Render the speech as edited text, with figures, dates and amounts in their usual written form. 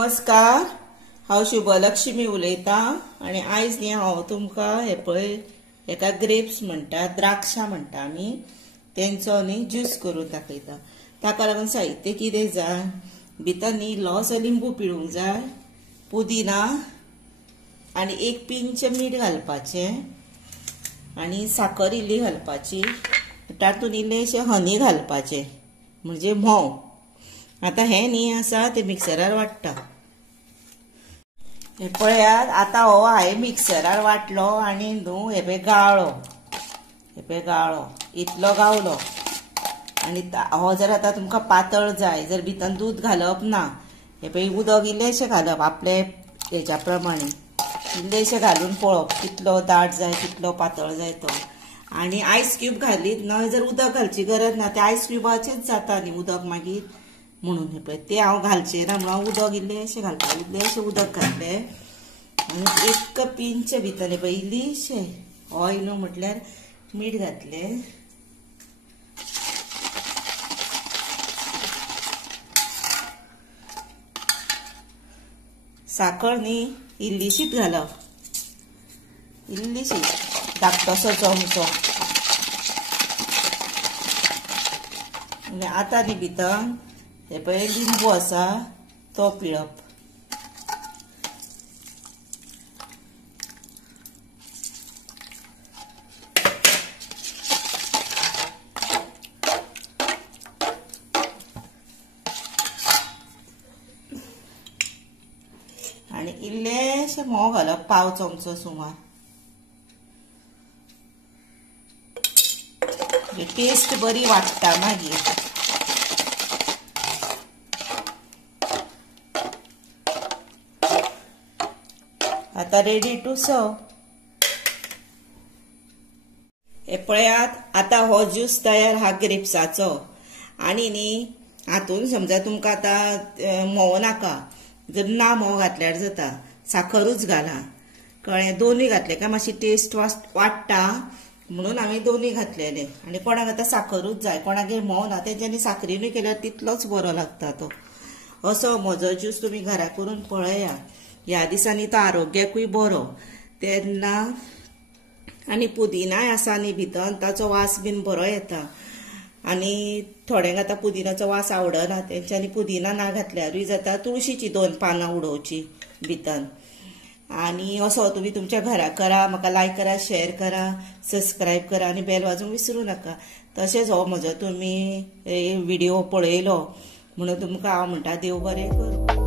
नमस्कार, हांव शुभलक्ष्मी उलयतां आनी आयज न्ही हांव तुमकां हे पळय हेका ग्रेप्स म्हणटा, द्राक्षां म्हणटा आमी, तेंचो न्ही ज्यूस करून दाखयता। ताका लागून साहित्य कितें जाय, भितर न्ही इल्लोसो लिंबू पिळूंक जाय, पुदिना आनी एक पिंच मीठ घालपाचें आनी साखर इल्ली घालपाची, तातूंत इल्लेशें हनी घालपाचें म्हणजे म्होंव। आता हे न्ही आसा ते मिक्सरार वाट्टा। हे पळयात, आता हो हांवें मिक्सरार वाटलो आनी न्हू हे पळय गाळो, इतलो गावलो। आनी हो जर आतां तुमकां पातळ जाय, जर भितर दूध घालप ना, हे पळय उदक इल्लेशें घालप आपले हेच्या प्रमाणे, इल्लेशें घालून पळोवप कितलो दाट जाय कितलो पातळ जाय तो। आनी आयस क्यूब घालीत ना, जर उदक घालची गरज ना, ते आयस क्यूबाचेच जाता न्ही उदक मागीर, म्हणून हे पळय ते हांव घालचें ना म्हणून उदक इल्लेशें घालता, इल्लेशें उदक घातलें आनी एक पिंच भितर हे पळय इल्लीशें ऑयल म्हटल्यार मीठ घातलें, साखर न्ही इल्लीशीच घालप, इल्लीशी धाकटोसो चमचो। आनी आतां न्ही भितर हे पळय लिंबू आसा तो पिळप, आनी इल्लेशें म्होंव घालप, पाव चमचो सुमार। टेस्ट बरी वाडटा मागीर। आता रेडी टू सर्व। हे पळयात, आता हो ज्यूस तयार हा ग्रेप्साचो। आनी न्ही हातून समजा तुमकां आतां म्होंव नाका, जर ना म्होंव घातल्यार जाता, साखरूच घाला, कळ्ळें। दोनूय घातले काय मातशी टेस्ट वाडटा म्हणून हांवें दोनूय घातलेले। आनी कोणाक आतां साखरूच जाय, कोणागेर म्होंव ना, तेंच्यांनी साखरीनूय केल्यार तितलोच बरो लागता तो। असो म्हजो ज्यूस तुमी घरा करून पळया, ह्या दिसांनी तो आरोग्याकूय बरो तेन्ना। आनी पुदिनाय आसा न्ही भितर, ताचो वास बीन बरो येता। आनी थोड्यांक आतां पुदिनाचो वास आवडना, तेंच्यांनी पुदिना ना घातल्यारूय जाता, तुळशीची 2 पानां उडोवची भितर। आनी असो तुमी तुमच्या घरा करा, म्हाका लायक करा, शेअर करा, सबस्क्रायब करा आनी बेल वाजोवंक विसरूं नाका। तशेंच हो म्हजो तुमी व्हिडिओ पळयलो म्हणून तुमकां हांव म्हणटा देव बरें करूं।